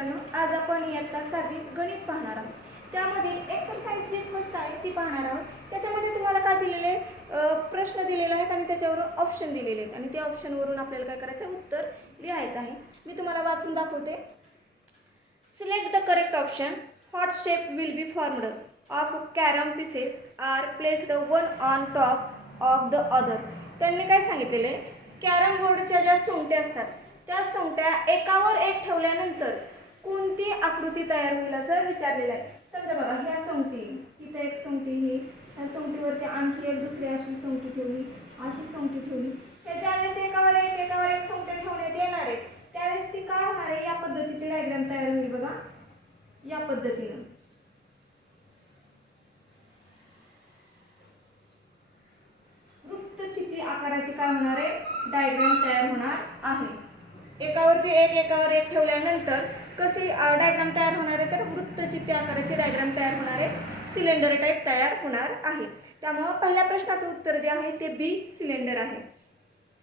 मित्रांनो, आज आपण इयत्ता 6वी गणित पाहणार आहोत. त्यामध्ये एक्सरसाइज जी फर्स्ट आहे ती पाहणार आहोत. त्याच्यामध्ये तुम्हाला काय दिलेले प्रश्न दिलेले आहेत आणि त्याच्यावर ऑप्शन दिलेले आहेत आणि त्या ऑप्शनवरून आपल्याला काय करायचं आहे, उत्तर लिहायचं आहे. मी तुम्हाला वाचून दाखवते. Select the correct option. What shape will be formed of carrom pieces are placed one on top of the other. त्यांनी काय सांगितलेले, कॅरम बोर्डच्या ज्या सोंगट्या असतात त्या सोंगट्या एकावर एक ठेवल्यानंतर कोणती आकृती तयार होईल असं विचारलेलं आहे. समजा बघा, ह्या सोंगटी, इथं एक सोंगटी, ही ह्या सोंगटीवरती आणखी एक दुसरी अशी सोंगटी ठेवली, अशी सोंगटी ठेवली. ह्याच्या वेळेस एकावर एक सोंगट्या ठेवण्यात येणार आहे. त्यावेळेस ती काय होणार आहे, या पद्धतीची डायग्राम तयार होईल बघा, या पद्धतीनं. वृत्तचित्र आकाराची काय होणार आहे, डायग्राम तयार होणार आहे. एकावरती एक ठेवल्यानंतर कशी डायग्राम तयार होणार आहे, तर वृत्तचित्र आकाराची डायग्राम तयार होणार आहे, सिलेंडर टाइप तयार होणार आहे. त्यामुळे पहिल्या प्रश्नाचं उत्तर जे आहे ते बी सिलेंडर आहे.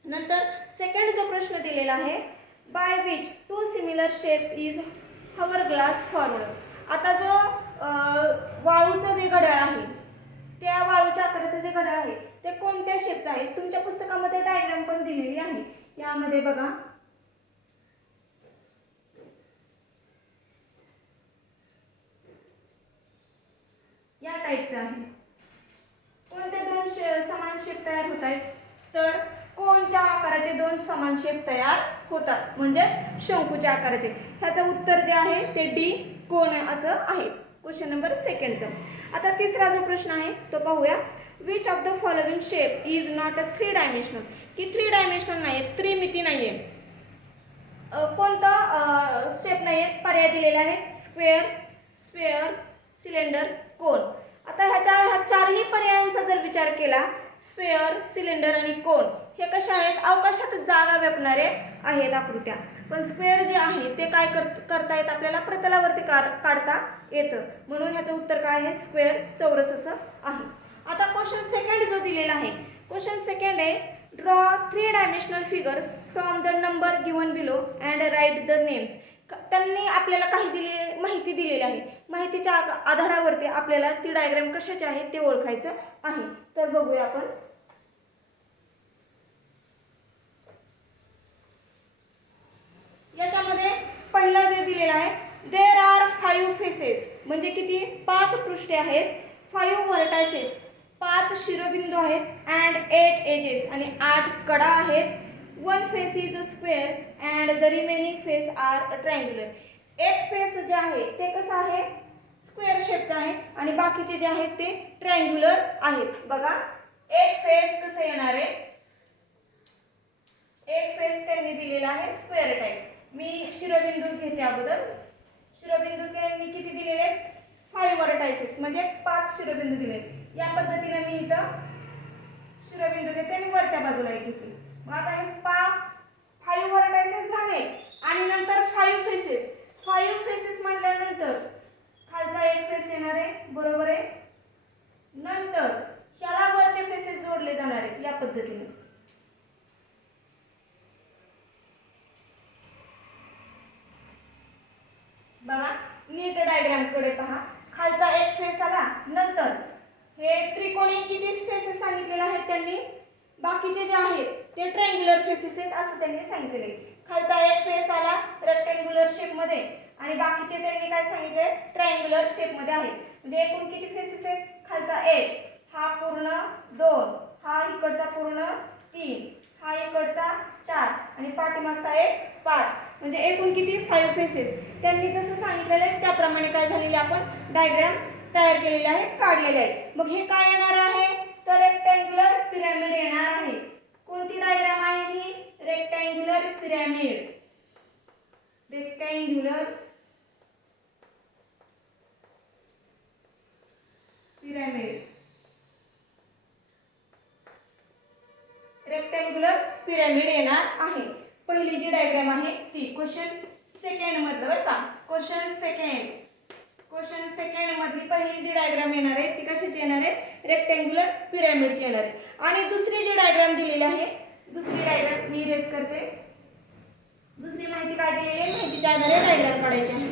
नंतर सेकंड जो प्रश्न दिलेला आहे, by which two similar shapes is hourglass formed. आता जो वाळूचं जे घड्याळ आहे, त्या वाळूच्या आकाराचं जे घड्याळ आहे ते कोणत्या शेपचं आहे. तुमच्या पुस्तकामध्ये डायग्राम पण दिलेली आहे. यामध्ये बघा, या टाईपचं आहे. कोणते दोन समान शेप तयार होत आहेत, तर कोणत्या आकाराचे दोन समान शेप तयार होतात, म्हणजे शंकूच्या आकाराचे. ह्याचं उत्तर जे आहे ते डी कोण असं आहे, क्वेश्चन नंबर सेकंडचं. आता तिसरा जो प्रश्न आहे तो पाहूया. Which of the following shape is not a 3 dimensional. की 3 डायमेन्शनल नाही आहे, त्रिमिती नाही आहे. कोणता स्टेप नाही आहे, पर्याय दिलेले आहेत, स्क्वेअर, सिलेंडर, कोन. आता ह्या चारही पर्यायांचा जर विचार केला, स्क्वेअर, सिलेंडर आणि कोन हे कशा आहेत, अवकाशात जागा व्यापणारे आहेत आकृत्या. पण स्क्वेअर जे आहे ते काय करता येत, आपल्याला प्रतलावरती काढता येतं, म्हणून ह्याचं उत्तर काय आहे, स्क्वेअर, चौरस असं आहे. आता क्वेश्चन सेकंड जो दिलेला आहे, क्वेश्चन सेकंड आहे, draw 3 dimensional figure from the number given below and write the names. त्यांनी आपल्याला काही माहिती दिलेली आहे. माहितीच्या आधारावरती आपल्याला ती डायग्राम कशाची आहे ते ओळखायचं आहे. तर बघूया आपण. याच्यामध्ये पहिला जे दिलेला आहे, देर आर 5 फेसेस, म्हणजे किती, 5 पृष्ठे आहेत, 5 व्हर्टायसेस, 5 शिरोबिंदू आहेत, अँड 8 एजेस, आणि 8 कडा आहेत. 1 face is a square and the remaining face are triangular. एक फेस जे आहे ते कसं आहे, स्क्वेअर शेपचं आहे आणि बाकीचे जे आहेत ते ट्रायंग्युलर आहेत. बघा, एक फेस कसं येणार आहे, एक फेस त्यांनी दिलेला आहे स्क्वेअर टाइप. मी शिरोबिंदू घेते अगोदर. शिरोबिंदू त्यांनी किती दिलेले आहेत, 5 व्हर्टायसेस, म्हणजे 5 शिरोबिंदू दिले. या पद्धतीने मी इथं शिरोबिंदू घेते आणि वरच्या बाजूला एक घेते. मग आता हे 5 व्हर्टायसेस झाले आणि नंतर 5 फेसेस. 5 फेसेस म्हटल्यानंतर खालचा एक फेस येणार आहे, बरोबर आहे. नंतर ह्याला वरचे फेसेस जोडले जाणार आहेत या पद्धतीने. बघा, नीट डायग्राम कडे पहा. खालचा एक फेस आला, नंतर हे त्रिकोणी किती फेसेस सांगितलेले आहेत त्यांनी, बाकीचे जे आहेत ते ट्रायंग्युलर फेसेस आहेत असं त्यांनी सांगितले. खालचा एक फेस आला रेक्टँग्युलर शेप मध्ये आणि बाकीचे त्यांनी काय सांगितले, ट्रायंग्युलर शेप मध्ये आहेत. म्हणजे एकूण किती फेसेस आहेत, खालचा एक, हा पूर्ण 2, हा इकडचा पूर्ण 3, हा इकडचा 4 आणि पाठीमागचा एक 5, म्हणजे एकूण किती, 5 फेसेस. त्यांनी जसं सांगितलेलं आहे त्याप्रमाणे काय झालेले आपण डायग्राम तयार केलेले आहे, काढलेले आहे. मग हे काय येणार आहे, तर रेक्टँग्युलर पिरॅमिड येणार आहे. कोणती डायग्राम आहे ही, rectangular pyramid. Rectangular pyramid, rectangular pyramid येणार आहे. पहिली जी डायग्राम आहे ती क्वेश्चन सेकंड मधलं बरं का. क्वेश्चन सेकंड मधली पहिली जी डायग्राम येणार आहे ती कशाची येणार आहे, रेक्टँग्युलर पिरॅमिडची येणार आहे. आणि दुसरी जी डायग्राम दिलेली आहे, दुसरी डायग्राम मी इरेज करते. दुसरी माहिती काय दिलेली आहे, माहितीच्या आधारे डायग्राम काढायची आहे.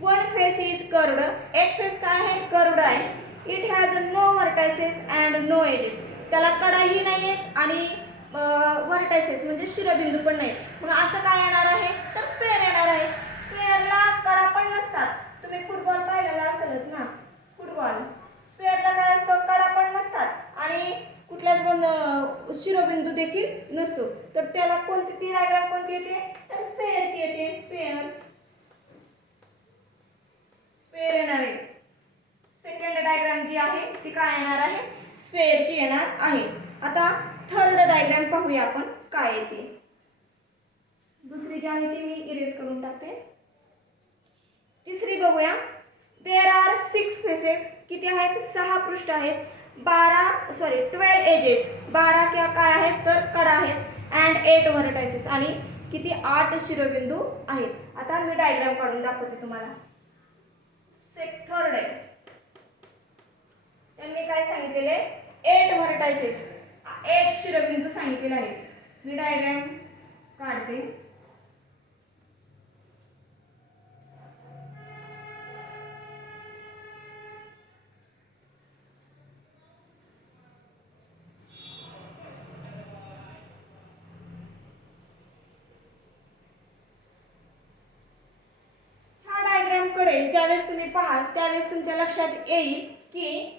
One face is curved. एक फेस काय आहे, कर्वड आहे. It has no vertices and no edges. त्याला कडाही नाही आहेत आणि व्हर्टायसेस म्हणजे शिरोबिंदू पण नाही. म्हणून असं काय येणार आहे, तर स्क्वेअर येणार आहे. स्क्वेअरला कडा पण नसतात. तुम्ही फुटबॉल पाहिलेला असेलच ना, फुटबॉल स्क्वेअरला काय असतं, कडा पण नसतात आणि कुठल्याच पण शिरोबिंदू देखील नसतो. तर त्याला कोणती ती डायग्राम कोणती येते, तर स्क्वेअरची येते. स्क्वेअर स्क्वेअर येणार आहे. सेकंड डायग्राम जी आहे ती काय येणार आहे, स्क्वेअरची येणार आहे. आता थर्ड डायग्राम पाहूया आपण काय येते. दुसरी जी आहे ती मी इरेज करून टाकते. तिसरी बघूया. There are 6 faces. किती आहेत, 6 पृष्ठ आहेत. 12 एजेस. 12 क्या काय आहेत, तर कडा आहेत. अँड 8 व्हर्टायसेस आणि किती 8 शिरोबिंदू आहेत. आता मी डायग्राम काढून दाखवते तुम्हाला. थर्ड आहे, त्यांनी काय सांगितलेले, 8 व्हर्टायसेस, 8 शिरोबिंदू सांगितलेले आहेत. मी डायग्राम काढते. हा डायग्राम कडे ज्यावेळेस तुम्ही पाहाल त्यावेळेस तुमच्या लक्षात येईल की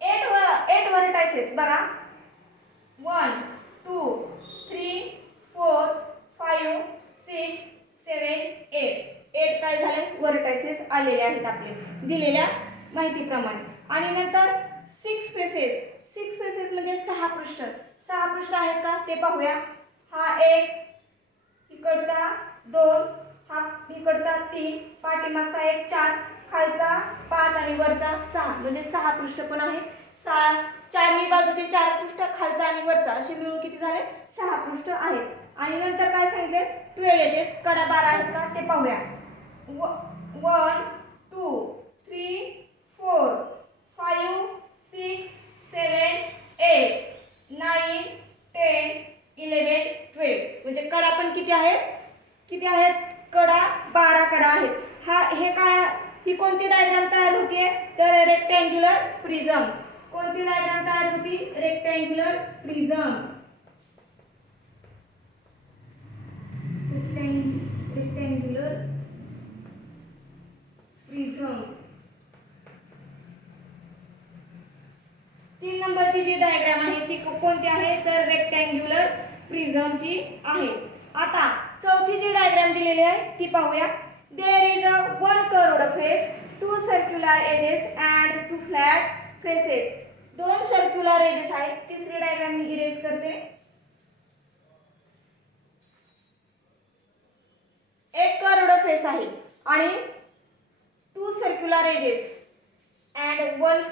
8 व्हर्टायसेस बघा, 1 2 3 4 5 6 7 8 काय झाले, व्हर्टायसेस आलेले आहेत आपले दिलेल्या माहितीप्रमाणे. आणि नंतर 6 फेसेस म्हणजे 6 पृष्ठ. 6 पृष्ठ आहेत का ते पाहूया. हा 1, इकडचा 2, हा इकडचा 3, पाठीमागचा 1 4, खालचा 5 आणि वरचा 6 म्हणजे 6 पृष्ठ पण आहे. 6 चारही बाजूचे 4 पृष्ठ, खालचा आणि वरचा असे मिळून किती झाले, 6 पृष्ठ आहेत. आणि नंतर काय सांगितले, 12 एजेस, कडा 12 आहेत का ते पाहूया. 1 2 3 4 5 6 7 8 9 10 11 12 म्हणजे कडा पण किती आहेत, कडा 12 कडा आहेत. हे काय, ही कोणती डायग्राम तयार होतीये, तर रेक्टँग्युलर प्रिझम. कोणती डायग्राम तयार होती, रेक्टँग्युलर प्रिझम. Rectangular prism. 3 नंबरची जी डायग्राम आहे ती कोणती आहे, तर रेक्टँग्युलर प्रिझमची आहे. आता चौथी जी डायग्राम दिलेली आहे ती पाहूया. There is a 1 curved face, 2 circular edges and 2 flat faces. 2 circular edges आहेत. तिसरी डायग्राम मी इरेज करते. एक कर्वड फेस आहे आणि 2 circular edges and 2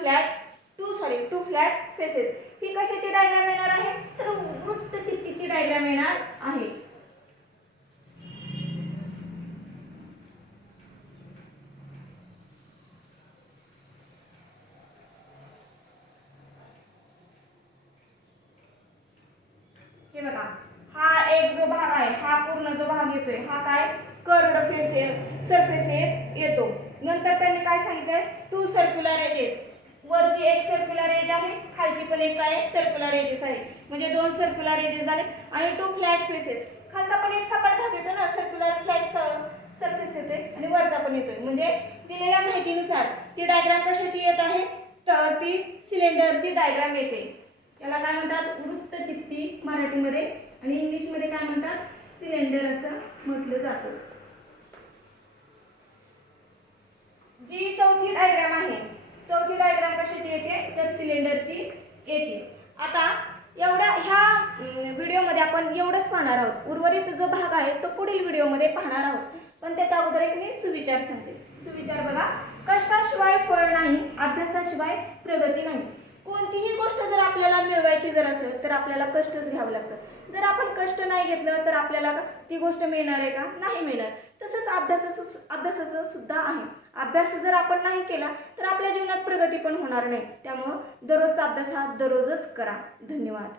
flat faces. ही कशाची डायग्राम येणार आहे, तर वृत्तचित्तीची डायग्राम येणार आहे. हे बघा, हा एक जो भाग आहे, हा पूर्ण जो भाग येतोय हा काय, कर्वड फेस सरफेस येतो. नंतर त्यांनी काय सांगितलंय, 2 सर्क्युलर एजेस. वरची एक सर्क्युलर एज आहे, खालची पण एक काय सर्क्युलर एजेस आहे. म्हणजे 2 सर्क्युलर एजेस झाले. आणि 2 फ्लॅट फेसेस. खालचा पण एक सपाट भाग येतो ना, सर्क्युलर फ्लॅट सरफेस येते आणि वरचा पण येतोय. म्हणजे दिलेल्या माहितीनुसार ती डायग्राम कशाची येत आहे, तर ती सिलेंडरची डायग्राम येते. याला काय म्हणतात, वृत्तचित्ती मराठीमध्ये, आणि इंग्लिशमध्ये काय म्हणतात, सिलेंडर असं म्हटलं जातं. जी चौथी डायग्राम आहे, चौथी डायग्राम कशाची येते, तर सिलेंडरची येते. आता ह्या व्हिडिओमध्ये आपण एवढंच पाहणार आहोत. उर्वरित जो भाग आहे तो पुढील व्हिडिओमध्ये पाहणार आहोत. पण त्याच्या अगोदर एक मी सुविचार सांगते. सुविचार बघा, कष्टाशिवाय फळ नाही, अभ्यासाशिवाय प्रगती नाही. कोणतीही गोष्ट जर आपल्याला मिळवायची जर असेल तर आपल्याला कष्टच घ्यावं लागतं. जर आपण कष्ट नाही घेतलं तर आपल्याला ती गोष्ट मिळणार आहे का, नाही मिळणार. तसंच अभ्यासाचं सुद्धा आहे. अभ्यास जर आपण नाही केला तर आपल्या जीवनात प्रगती पण होणार नाही. त्यामुळे दररोजचा अभ्यास हा दररोजच करा. धन्यवाद.